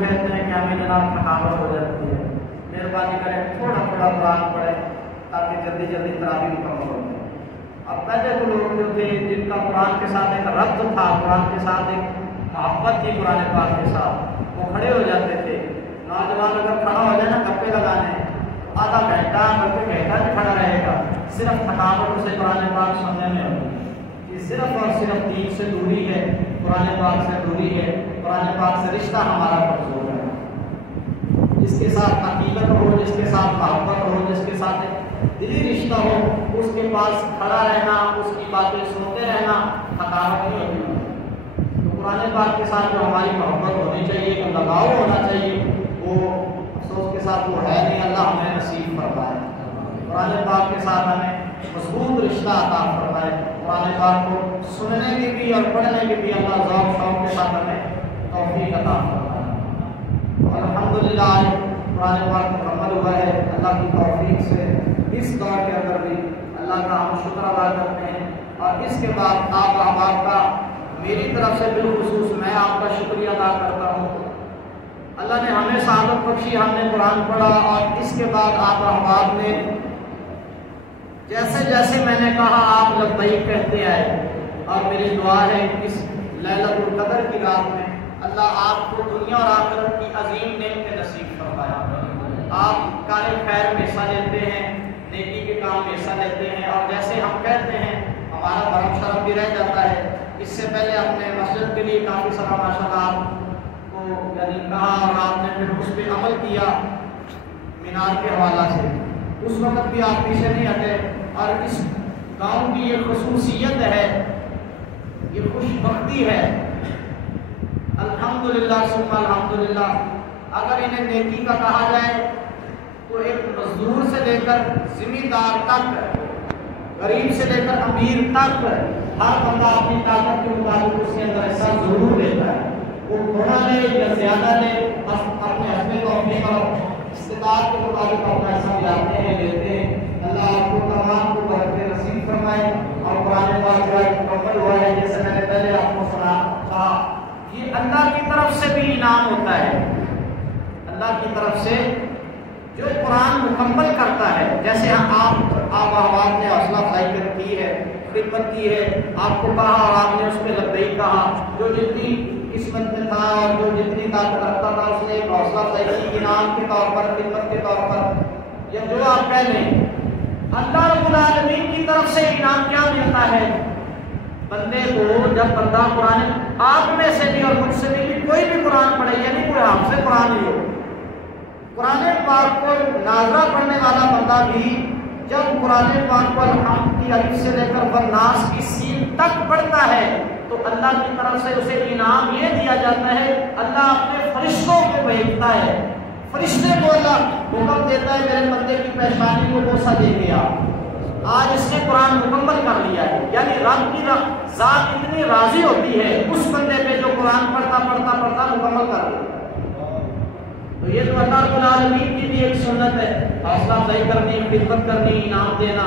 کہتے ہیں کہ ہمیں جناب تھکاوٹ ہو جاتی ہے، مہربانی کریں تھوڑا تھوڑا قرآن پڑھیں تاکہ جلدی جلدی تراویح مکمل ہو جائے۔ اب پہلے تو لوگ جو تھے جن کا قرآن کے ساتھ ایک ربط تھا، قرآن کے ساتھ ایک محبت تھی قرآن پاک کے ساتھ، وہ کھڑے ہو جاتے تھے۔ نوجوان اگر کھڑا ہو جائے نا گپے لگانے، آدھا گھنٹہ بلکہ گھنٹہ بھی کھڑا رہے گا، صرف تھکاوٹ سے قرآن پاک سننے میں ہوگی۔ یہ صرف اور صرف دین سے دوری ہے، قرآن پاک سے دوری ہے، قرآن پاک سے رشتہ ہمارا کمزور ہے۔ جس کے ساتھ عقیدت ہو، جس کے ساتھ محبت ہو، جس کے ساتھ دلی رشتہ ہو، اس کے پاس کھڑا رہنا، اس کی باتیں سنتے رہنا تھکاوٹ نہیں ہوتی۔ تو قرآن پاک کے ساتھ جو ہماری محبت ہونی چاہیے، جو لگاؤ ہونا چاہیے، وہ افسوس کے ساتھ وہ ہے نہیں۔ اللہ ہمیں نصیب فرمائے، قرآن پاک کے ساتھ ہمیں مضبوط رشتہ عطا فرمائے، قرآن پاک کو سننے کی بھی اور پڑھنے کی بھی اللہ ذوق شوق کے ساتھ ہمیں توفیق عطا فرمائے۔ الحمدللہ قرآن پاک مکمل ہوا ہے اللہ کی توفیق سے۔ اس دور کے اندر بھی اللہ کا ہم شکر ادا کرتے ہیں، اور اس کے بعد آپ احباب کا میری طرف سے بالخصوص میں آپ کا شکریہ ادا کرتا ہوں۔ اللہ نے ہمیں سعادت بخشی، ہم نے قرآن پڑھا، اور اس کے بعد آپ احباب نے جیسے جیسے میں نے کہا آپ لبیک کہتے آئے، اور میری دعا ہے اس لیلۃ القدر کی رات میں اللہ آپ کو دنیا اور آخرت کی عظیم نعمت نصیب فرمایا۔ آپ کار خیر میں حصہ لیتے ہیں، نیکی کے کام میں حصہ لیتے ہیں، اور جیسے ہم کہتے ہیں ہمارا بھرم شرم بھی رہ جاتا ہے۔ اس سے پہلے ہم نے مسجد کے لیے کافی سارا ماشاءاللہ آپ کو یعنی کہا، اور آپ نے پھر اس پہ عمل کیا مینار کے حوالہ سے، اس وقت بھی آپ پیچھے نہیں ہٹے۔ اور اس گاؤں کی یہ خصوصیت ہے، یہ خوش بختی ہے، الحمدللہ ثم الحمدللہ۔ اگر انہیں نیکی کا کہا جائے تو ایک مزدور سے لے کر زمیندار تک، غریب سے لے کر امیر تک، ہر بندہ اپنی طاقت کے مطابق اس کے اندر حصہ ضرور لیتا ہے۔ وہ تھوڑا لے یا زیادہ لے، اپنے حسب توفیق اور استطاعت کے مطابق اپنا حصہ لاتے ہیں، لیتے ہیں۔ اللہ آپ کو تمام کو برکت نصیب فرمائے، اور قرآن پاک جو ہے مکمل ہوا ہے، جیسے میں نے پہلے آپ کو کہا، یہ اللہ کی طرف سے بھی انعام ہوتا ہے۔ اللہ کی طرف سے جو قرآن مکمل کرتا ہے، جیسے آپ احباب نے حوصلہ افزائی کی ہے، خدمت کی ہے، آپ کو کہا اور آپ نے اس پہ لبیک کہا، جو جتنی قسمت میں تھا اور جو جتنی طاقت رکھتا تھا اس نے ایک حوصلہ افزائی کی، انعام کے طور پر، خدمت کے طور پر، یا جو آپ کہہ لیں۔ اللہ رب العالمین کی طرف سے انعام کیا ملتا ہے بندے کو؟ جب بندہ قرآن، آپ میں سے بھی اور مجھ سے بھی کوئی بھی قرآن پڑھے، یعنی کوئی آپ سے قرآن ہی ہو، قرآن پاک کو ناظرہ پڑھنے والا بندہ بھی جب قرآن پاک کو الحمد کی الف سے لے کر والناس کی سین تک پڑھتا ہے تو اللہ کی طرف سے اسے انعام یہ دیا جاتا ہے، اللہ اپنے فرشتوں کو بھیجتا ہے، فرشتے کو اللہ حکم دیتا ہے میرے بندے کی پیشانی کو بوسہ دے گیا، آج اس نے قرآن مکمل کر لیا ہے۔ یعنی رب کی ذات اتنی راضی ہوتی ہے اس بندے پہ جو قرآن پڑھتا پڑھتا پڑھتا مکمل کر لیا۔ تو یہ تو اللہ رب العالمین کی بھی ایک سنت ہے، حوصلہ افزائی کرنی، خدمت کرنی، انعام دینا،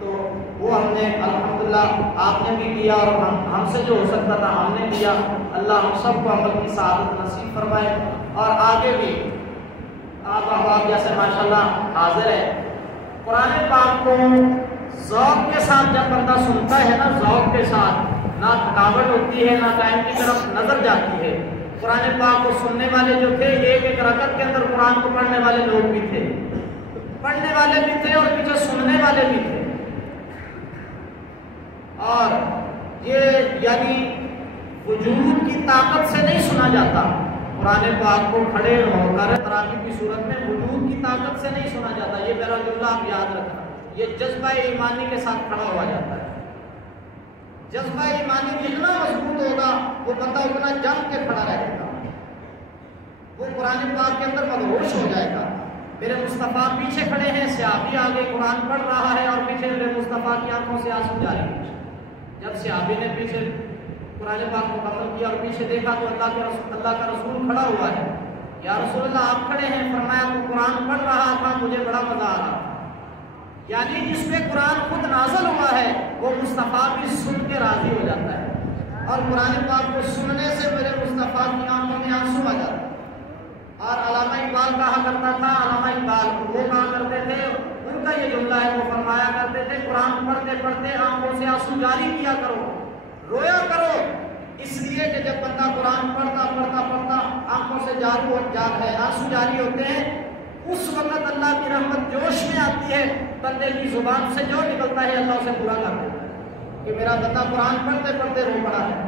تو وہ ہم نے الحمدللہ آپ نے بھی کیا، اور ہم سے جو ہو سکتا تھا ہم نے کیا۔ اللہ ہم سب کو عمل کی سعادت نصیب فرمائے، اور آگے بھی آپ احباب جیسے ماشاءاللہ حاضر ہے، قرآن پاک کو ذوق کے ساتھ جب بندہ سنتا ہے نا، ذوق کے ساتھ، نہ تھکاوٹ ہوتی ہے، نہ ٹائم کی طرف نظر جاتی ہے۔ قرآن پاک کو سننے والے جو تھے، ایک ایک رکعت کے اندر قرآن کو پڑھنے والے لوگ بھی تھے، پڑھنے والے بھی تھے اور پیچھے سننے والے بھی تھے، اور یہ یعنی وجود کی طاقت سے نہیں سنا جاتا قرآن پاک کو کھڑے ہو کر تراویح کی صورت میں، وجود کی طاقت سے نہیں سنا جاتا۔ یہ میرا جملہ آپ یاد رکھنا، یہ جذبہ ایمانی کے ساتھ کھڑا ہوا جاتا ہے۔ جذبہ ایمانی جتنا مضبوط ہوگا وہ بندہ اتنا جم کے کھڑا رہے گا، وہ قرآن پاک کے اندر مدہوش ہو جائے گا۔ میرے مصطفیٰ پیچھے کھڑے ہیں، صحابی آگے قرآن پڑھ رہا ہے اور پیچھے میرے مصطفیٰ کی آنکھوں سے آنسو جاری ہے۔ جب صحابی نے پیچھے قرآن پاک مکمل کیا اور پیچھے دیکھا تو اللہ کا رسول کھڑا ہوا ہے۔ یا رسول اللہ آپ کھڑے ہیں؟ فرمایا تو قرآن پڑھ رہا تھا، مجھے بڑا مزہ آ رہا تھا۔ یعنی جس پہ قرآن خود نازل ہوا ہے وہ مصطفیٰ بھی سن کے راضی ہو جاتا ہے، اور قرآن پاک کو سننے سے میرے مصطفیٰ کی آنکھوں میں آنسو آ جاتا ہے۔ کرتا تھا علامہ اقبال، وہ کہا کرتے تھے، ان کا یہ جملہ ہے، وہ فرمایا کرتے تھے قرآن پڑھتے پڑھتے آنکھوں سے آنسو جاری کیا کرو، رویا کرو، اس لیے کہ جب بندہ قرآن پڑھتا پڑھتا پڑھتا آنکھوں سے آنسو جاری ہوتے ہیں، اس وقت اللہ کی رحمت جوش میں آتی ہے، بندے کی زبان سے جو نکلتا ہے اللہ اسے پورا کر دیتا ہے کہ میرا بندہ قرآن پڑھتے پڑھتے رو پڑا ہے۔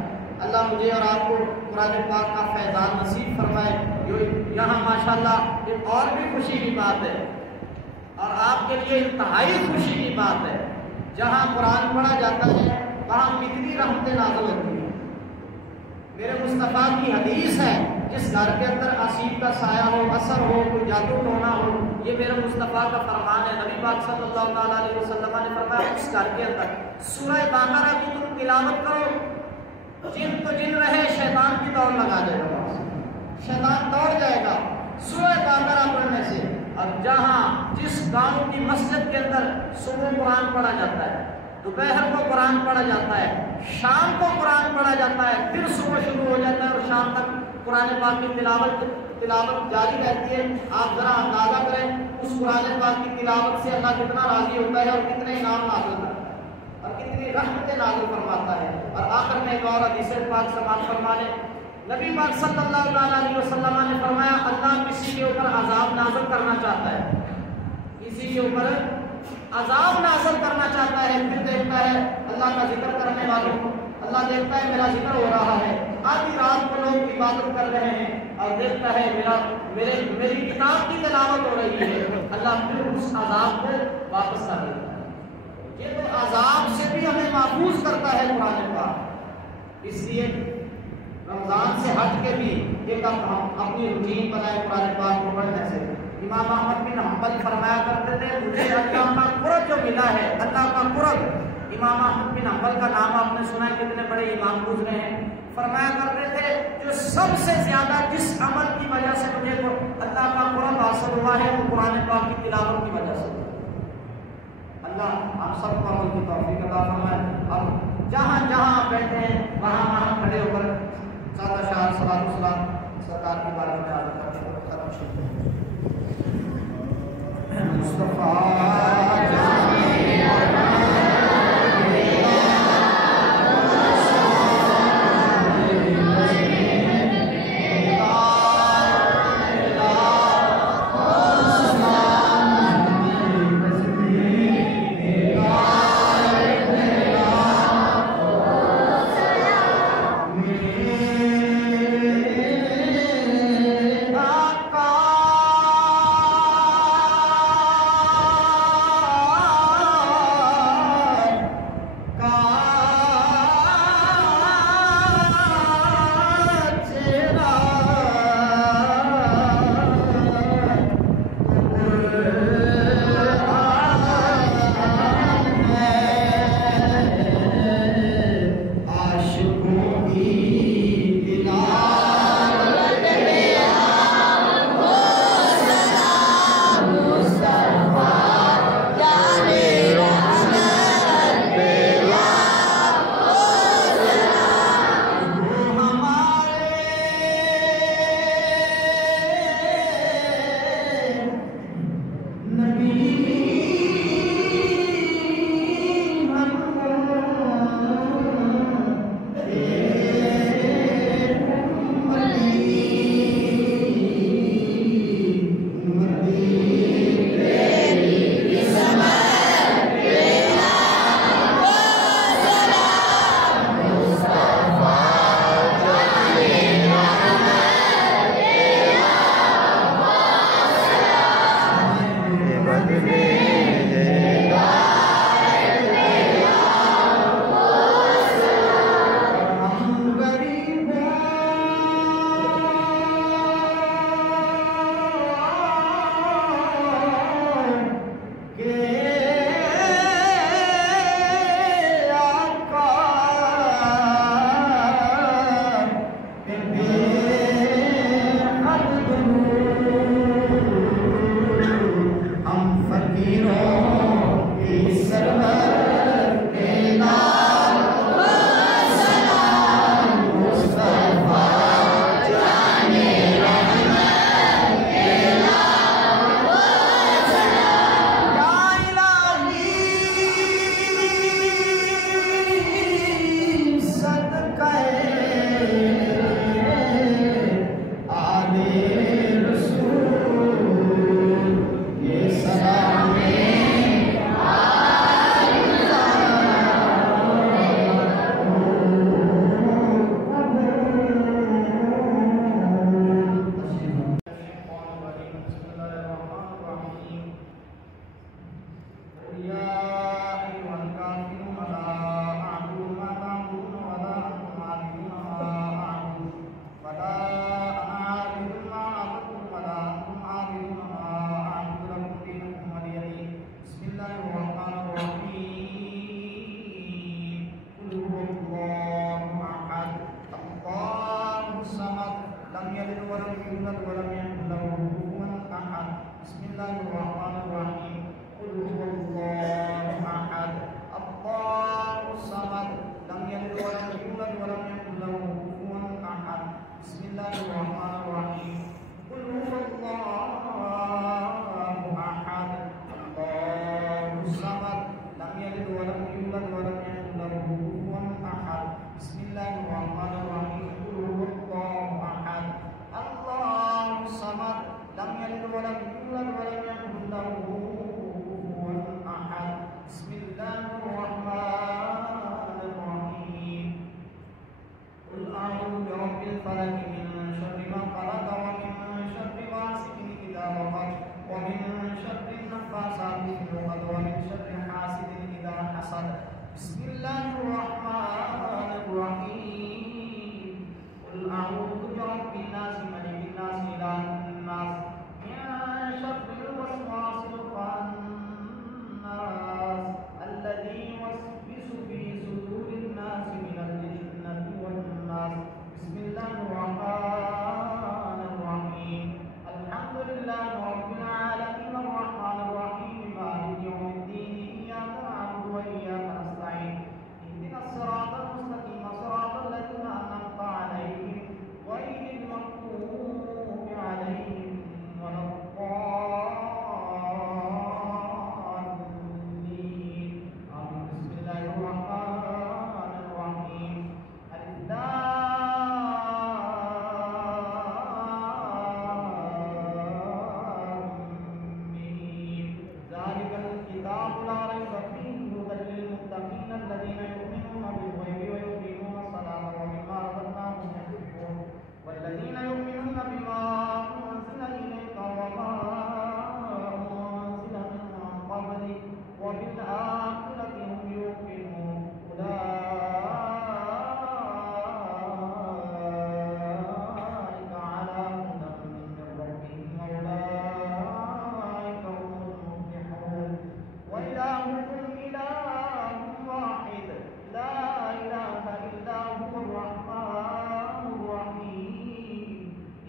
اللہ مجھے اور آپ کو قرآن پاک کا فیضان نصیب فرمائے۔ یہاں ماشاءاللہ ایک اور بھی خوشی کی بات ہے، اور آپ کے لیے انتہائی خوشی کی بات ہے، جہاں قرآن پڑھا جاتا ہے وہاں کتنی رحمتیں نازل ہوتی ہیں۔ میرے مصطفیٰ کی حدیث ہے، جس گھر کے اندر آسیب کا سایہ ہو، اثر ہو، کوئی جادو ٹونا ہو، یہ میرے مصطفیٰ کا فرمان ہے۔ نبی پاک صلی اللہ تعالیٰ علیہ وسلم نے فرمایا اس گھر کے اندر سورہ بقرہ کی تم تلاوت کرو، جن تو جن رہے شیطان کی دوڑ لگا دے گا، شیطان دوڑ جائے گا سورہ بقرہ پڑھنے سے۔ اور جہاں جس گاؤں کی مسجد کے اندر صبح قرآن پڑھا جاتا ہے، دوپہر کو قرآن پڑھا جاتا ہے، شام کو قرآن پڑھا جاتا ہے، پھر صبح شروع ہو جاتا ہے اور شام تک قرآن پاک کی تلاوت جاری رہتی ہے، آپ ذرا اندازہ کریں اس قرآن پاک کی تلاوت سے اللہ کتنا راضی ہوتا ہے اور کتنے انعام نازل کرتا ہے اور کتنی رحمتیں نازل فرماتا ہے۔ اور آخر میں ایک اور حدیث پاک سماعت فرما لیں، نبی پاک صلی اللہ علیہ وسلم نے فرمایا اللہ کسی کے اوپر عذاب نازل کرنا چاہتا ہے، کسی کے اوپر عذاب نازل کرنا چاہتا ہے، پھر دیکھتا ہے اللہ کا ذکر کرنے والوں کو، اللہ دیکھتا ہے میرا ذکر ہو رہا ہے، آدھی رات کو لوگ عبادت کر رہے ہیں، اور دیکھتا ہے میری کتاب کی تلاوت ہو رہی ہے، اللہ پھر اس عذاب کو واپس کر دیتا ہے۔ یہ تو عذاب سے بھی ہمیں محفوظ کرتا ہے قرآن پاک، اس لیے رمضان سے ہٹ کے بھی ایک ہم اپنی روٹین بنائے قرآن پاک کو پڑھنے سے۔ امام احمد بن حنبل فرمایا کرتے تھے مجھے اللہ کا قرب جو ملا ہے، اللہ کا قرب، امام احمد بن حنبل کا نام آپ نے سنا ہے، کتنے بڑے امام گزرے ہیں، فرمایا کرتے تھے جو سب سے زیادہ جس عمل کی وجہ سے مجھے اللہ کا قرب حاصل ہوا ہے وہ قرآن پاک کی تلاوت کی وجہ سے۔ اللہ ہم سب کو عمل کی توفیق عطا فرمائے۔ اب جہاں جہاں بیٹھے ہیں وہاں کھڑے ہو کر سادہ شاہ صلاۃ والسلام سرکار کی بارگاہ میں عرض کرتے ہیں ختم شکریہ مصطفیٰ يلد ولم يولد ولم يكن له كفوا أحد. بسم الله الرحمن الرحيم. قل هو الله أحد الله الصمد لم يلد ولم يولد ولم يكن له كفوا أحد. بسم الله الرحمن الرحيم. قل هو الله أحد الله الصمد لم يلد ولم يولد ولم يكن له كفوا أحد. بسم الله الرحمن الرحيم. قل هو الله أحد الله الصمد لم يلد ولم يولد ولم يكن له كفوا أحد. بسم الله الرحمن الرحيم. قل أعوذ برب الفلق من شر ما خلق ومن شر غاسق إذا وقب ومن شر النفاثات في العقد ومن شر حاسد إذا حسد. بسم الله الرحمن الرحيم. قل أعوذ برب الناس ملك الناس إله الناس من شر الوسواس الخناس الذي يوسوس في صدور الناس من الجنة والناس. بسم الله الرحمن الرحيم. الحمد لله رب العالمين الرحمن الرحيم مالك يوم الدين إياك نعبد وإياك نستعين اهدنا الصراط المستقيم صراط الذين أنعمت عليهم غير المغضوب عليهم ولا الضالين آمين. بسم الله الرحمن الرحيم. ذلك الكتاب لا ريب فيه هدى للمتقين الذين يؤمنون بالغيب ويقيمون الصلاة ومما رزقناهم ينفقون والذين يؤمنون بما أنزل إليك وما أنزل من قبلك وبالآخرة هم يوقنون أولئك على هدى من ربهم وأولئك هم المفلحون. وإلهكم إله واحد لا إله إلا هو الرحمن الرحيم.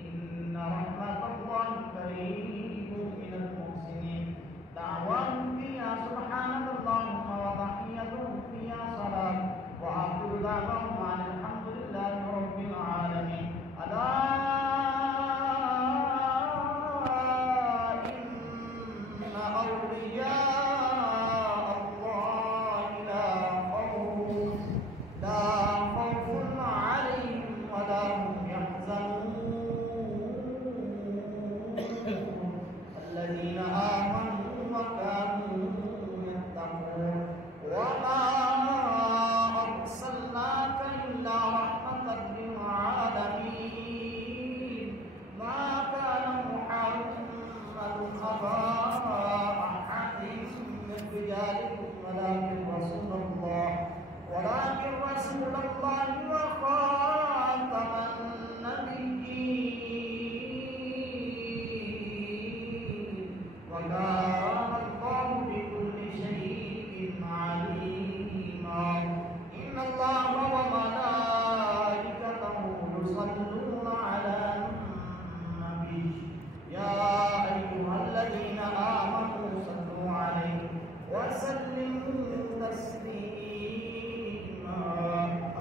إن رحمة الله قريب من المحسنين. دعواهم فيها سبحانك اللهم وتحيتهم فيها سلام وآخر دعواهم أن الحمد لله رب العالمين. ألا إن أولياء الله لا خوف عليهم ولا هم يحزنون الذين آمنوا وكانوا يتقون. وما أرسلناك إلا رحمة للعالمين. ما كان محمد أبا أحد من رجالكم ولكن رسول الله وخاتم النبيين وكان الله بكل شيء عليما. إن الله وملائكته يصلون على النبي يا أيها الذين آمنوا صلوا عليه وسلموا تسليما.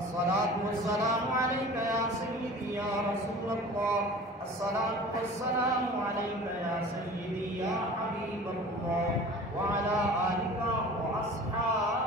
الصلاة والسلام عليك يا سيدي يا رسول الله. الصلاة والسلام عليك يا سيدي يا حبيب الله وعلى آلك وأصحابك